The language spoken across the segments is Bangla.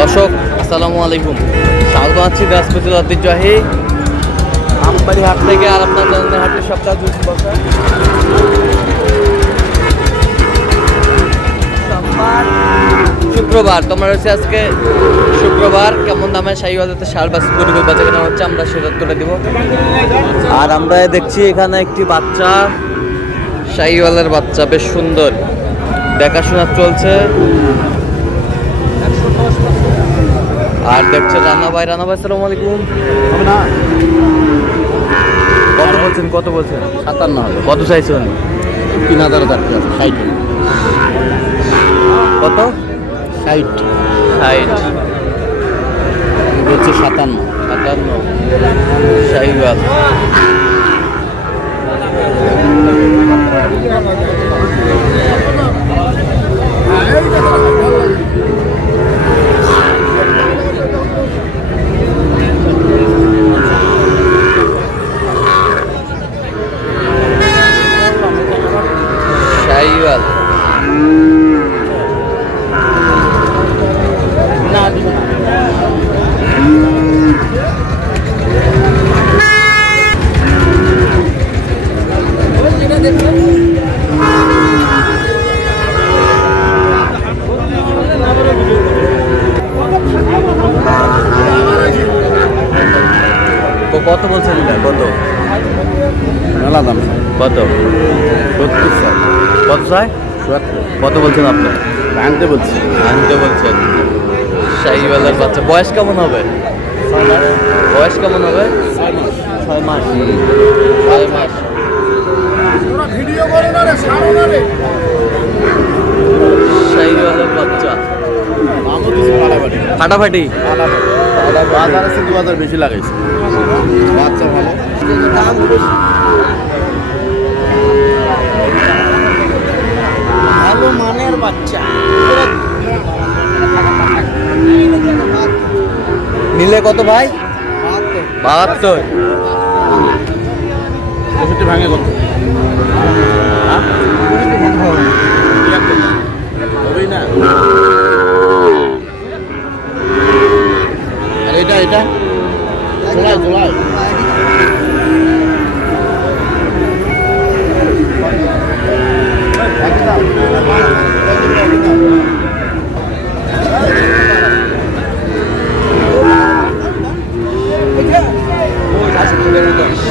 দর্শক আসসালামু আলাইকুম, স্বাগত আছি দিনাজপুর ঐতিহ্যবাহী আমবাড়ি হাট থেকে। আর আপনার জানেন হাটের সপ্তাহ বসে সোমবার শুক্রবার। তোমার হচ্ছে আজকে শুক্রবার। কেমন দামে শাহীবাজাতে ষাঁড় বা গরুগুলো বাচ্চা কেনা হচ্ছে আমরা সেটা তুলে দিব। আর আমরা দেখছি এখানে একটি বাচ্চা, শাহীওয়ালের বাচ্চা, বেশ সুন্দর, দেখাশোনা চলছে। আর দেখছে রানা ভাই। সালাম আলাইকুম। কত বলছেন? 57,000। কত চাইছেন? 3,000 টাকা। 60 কত? 60 হচ্ছে 57 শাহীওয়াল। শাহীওয়াল কত বলছেন? কত মেলা দাম? কত? 70 চাই। কত চাই? 70। কত বলছেন আপনি? আনতে বলছি। আনতে বলছেন। শাহীওয়ালের বাচ্চা বয়স কেমন হবে? বয়স কেমন হবে? 6 মাস। 6 মাস। শাহীওয়ালের বাচ্চা ফাটাফাটি। বাজার আছে 2000 বেশি লাগাইছে। বাচ্চা ভালো। ভালো মানের বাচ্চা। নিলে কত ভাই? 72। 65 ভাঙে কত? হ্যাঁ, হবেই না। আর এটা জোড়ায়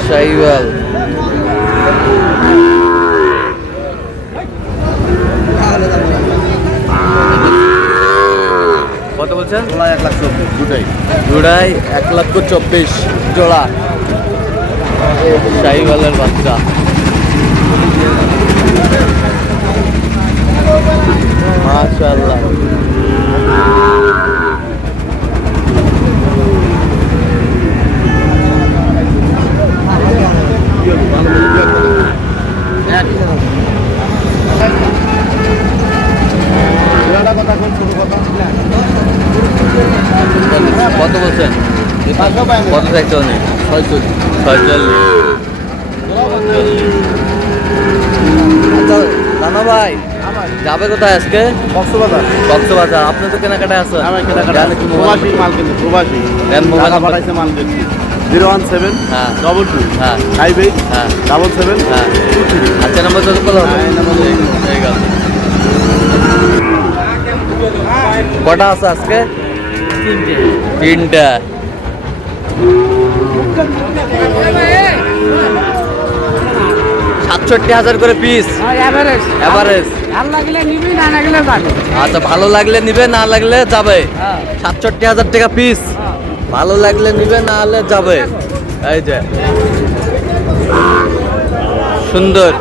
শাহীওয়াল কত বলছেন? 1,24,000 দুটাই। জোড়ায় 1,24,000 জোড়া। শাহীওয়ালের বাচ্চা মাশাআল্লাহ। কত বলছেন? কত চাইছেন? 46। আচ্ছা রানা ভাই, যাবে কোথায় আজকে? কক্সবাজার। আপনি তো কেনাকাটায় আছেন। প্রবাসী মাল কিনে, প্রবাসী মোবাইল পাঠাইছে মাল কিনে। 017 হ্যাঁ 22 হ্যাঁ 58 হ্যাঁ 77 হ্যাঁ। 23। আচ্ছা, নাম্বার যত বলো হবে। ঠিক আছে। কটা আছে আজকে? 3টা। 67,000 করে পিস এভারেজ। আচ্ছা, ভালো লাগলে নিবে, না লাগলে যাবে। 67,000 টাকা পিস। ভালো লাগলে নিবে, না হলে যাবে। এই যে সুন্দর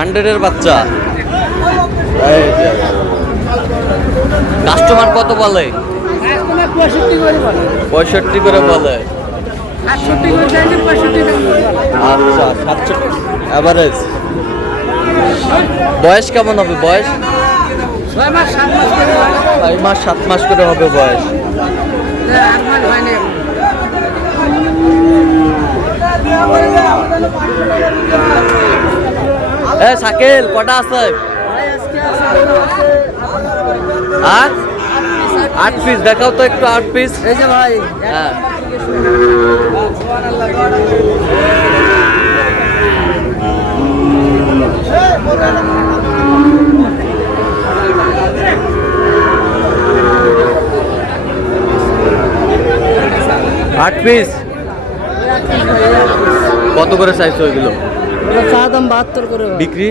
100-এর বাচ্চা। এই যে কাস্টমার কত বলে? 65 করে বলে। আচ্ছা, 67 এভারেজ। বয়স কেমন হবে? বয়স 6 মাস 7 মাস 6 মাস 7 মাস করে হবে বয়স। শাকিল কটা আছে? 8 পিস দেখাও তো একটু 8 পিস। এই যে ভাই হ্যাঁ 8 পিস কত করে চাইছো ওইগুলো? চা দাম 72 করে ভাই। বিক্রি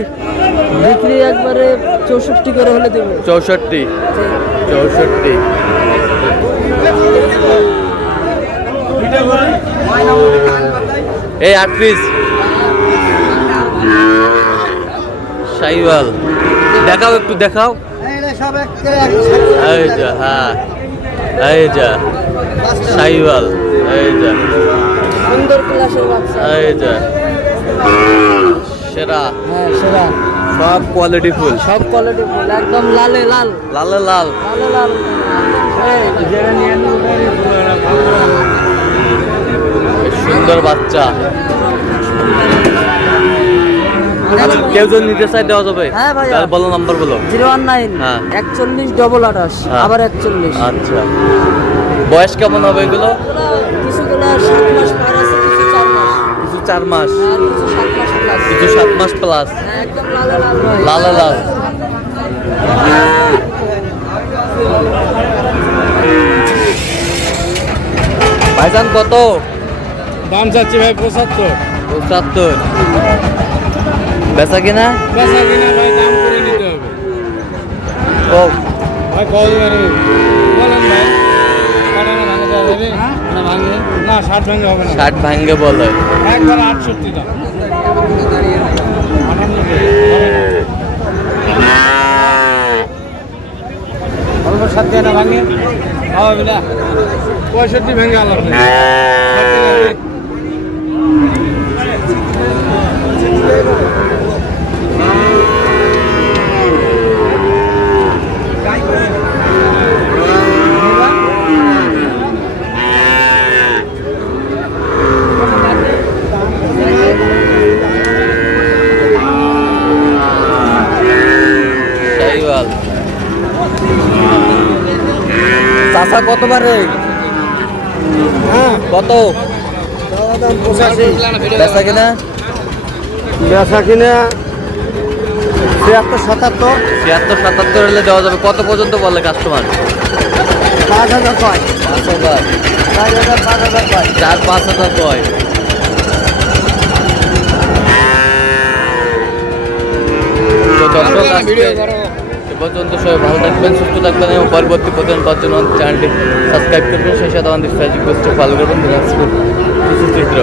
বিক্রি একবারে 64 করে হলে দেবো। 64 64। এই 8 পিস শাইওয়াল দেখাও একটু দেখাও। সব এই যা হ্যাঁ এই যা শাইওয়াল এই যা সুন্দর ক্লাসের বাচ্চা। এই যা সেরা হ্যাঁ সেরা সব কোয়ালিটি ফুল সব কোয়ালিটি ফুল একদম লালে লাল লালে লাল। লালে লাল। বেশ সুন্দর বাচ্চা। আচ্ছা কেউ যদি নিতে চাই দেওয়া যাবে? হ্যাঁ ভাই। তাহলে বলো নাম্বার বলো। 019 হ্যাঁ। 41 28 হ্যাঁ। আবার 41। আচ্ছা বয়স কেমন হবে এগুলো? কিছুগুলো 7 মাস পার আছে, কিছু 4 মাস, কিছু 4 মাস আর কিছু 7 মাস প্লাস। কিছু 7 মাস প্লাস। হ্যাঁ, একদম লালে লাল ভাই। লালে লাল। ভাইজান কত? দাম চাচ্ছি ভাই 75। 75। বেচা কিনা? বেচা কিনা ভাই দাম করে নিতে হবে। ও ভাই কত দেবেন বলেন ভাই? কাটানো ভাঙে দেওয়া যাবে না? ভাঙে না, 60 ভাঙে হবে না। 60 ভাঙ্গে বলে। একবার 68 দাম। 58 অল্প 7 দিয়ে না ভাঙে হবে না। 65 ভেঙে আলাদা। শাইওয়াল। চাচা কত বারে? কত? বেচা কিনা? বেচা কিনা 76 77 76 77 হলে দেওয়া যাবে। কত পর্যন্ত বলে কাস্টমার? 5000 কয়, 5000 5000 5000 কয়। 4-5 হাজার কয়। তো দর্শক আজকে এ পর্যন্ত সবাই ভালো থাকবেন, সুস্থ থাকবেন এবং পরবর্তী প্রতিদিন পাওয়ার জন্য চ্যানেলটি সাবস্ক্রাইব করবেন। সেই সাথে আমাদের ফেসবুক পেজটি ফলো করবেন। দিনাজপুর চিত্র।